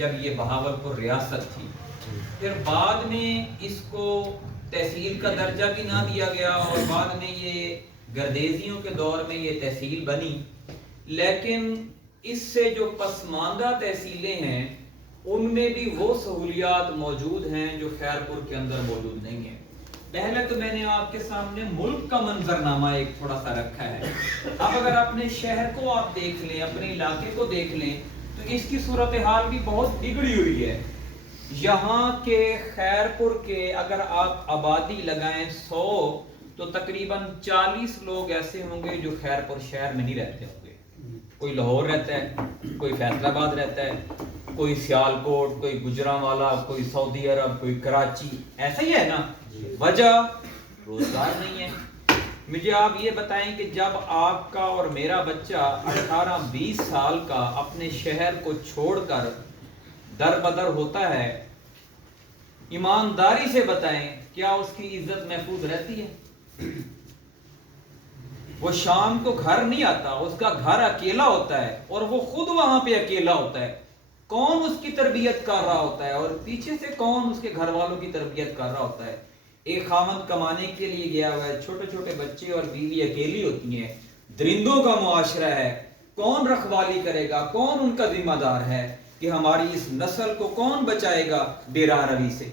جب یہ بہاولپور ریاست تھی. پھر بعد میں اس کو تحصیل کا درجہ بھی نہ دیا گیا اور بعد میں یہ گردیزیوں کے دور میں یہ تحصیل بنی. لیکن اس سے جو پسماندہ تحصیلیں ہیں ان میں بھی وہ سہولیات موجود ہیں جو خیرپور کے اندر موجود نہیں ہیں. پہلے تو میں نے آپ کے سامنے ملک کا منظرنامہ ایک تھوڑا سا رکھا ہے. اب اگر اپنے شہر کو آپ دیکھ لیں، اپنے علاقے کو دیکھ لیں، تو اس کی صورتحال بھی بہت بگڑی ہوئی ہے. یہاں کے خیرپور کے اگر آپ آبادی لگائیں 100 تو تقریباً 40 لوگ ایسے ہوں گے جو خیرپور شہر میں نہیں رہتے ہوں گے. کوئی لاہور رہتا ہے، کوئی فیصل آباد رہتا ہے، کوئی سیالکوٹ، کوئی گجرانوالا، کوئی سعودی عرب، کوئی کراچی. ایسا ہی ہے نا. وجہ روزگار نہیں ہے. مجھے آپ یہ بتائیں کہ جب آپ کا اور میرا بچہ 18-20 سال کا اپنے شہر کو چھوڑ کر در بدر ہوتا ہے، ایمانداری سے بتائیں کیا اس کی عزت محفوظ رہتی ہے؟ وہ شام کو گھر نہیں آتا، اس کا گھر اکیلا ہوتا ہے اور وہ خود وہاں پہ اکیلا ہوتا ہے. کون اس کی تربیت کر رہا ہوتا ہے اور پیچھے سے کون اس کے گھر والوں کی تربیت کر رہا ہوتا ہے؟ ایک خاوند کمانے کے لیے گیا ہوا ہے، چھوٹے چھوٹے بچے اور بیوی اکیلی ہوتی ہیں، درندوں کا معاشرہ ہے. کون رکھوالی کرے گا؟ کون ان کا ذمہ دار ہے کہ ہماری اس نسل کو کون بچائے گا بے راہ روی سے؟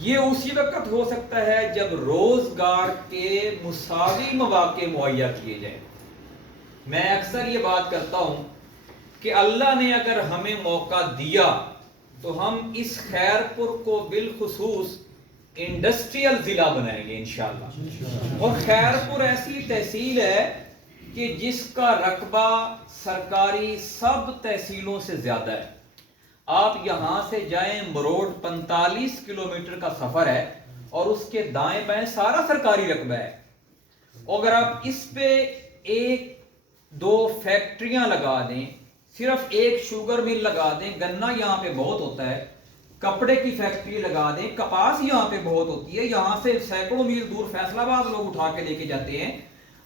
یہ اسی وقت ہو سکتا ہے جب روزگار کے مساوی مواقع مہیا کیے جائیں. میں اکثر یہ بات کرتا ہوں کہ اللہ نے اگر ہمیں موقع دیا تو ہم اس خیرپور کو بالخصوص انڈسٹریل ضلع بنائیں گے انشاءاللہ. اور خیرپور ایسی تحصیل ہے کہ جس کا رقبہ سرکاری سب تحصیلوں سے زیادہ ہے. آپ یہاں سے جائیں مروڑ 45 کلومیٹر کا سفر ہے اور اس کے دائیں بائیں سارا سرکاری رقبہ ہے. اگر آپ اس پہ 1-2 فیکٹریاں لگا دیں، صرف ایک شوگر مل لگا دیں، گنا یہاں پہ بہت ہوتا ہے، کپڑے کی فیکٹری لگا دیں، کپاس یہاں پہ بہت ہوتی ہے، یہاں سے سینکڑوں میل دور فیصل آباد لوگ اٹھا کے لے کے جاتے ہیں.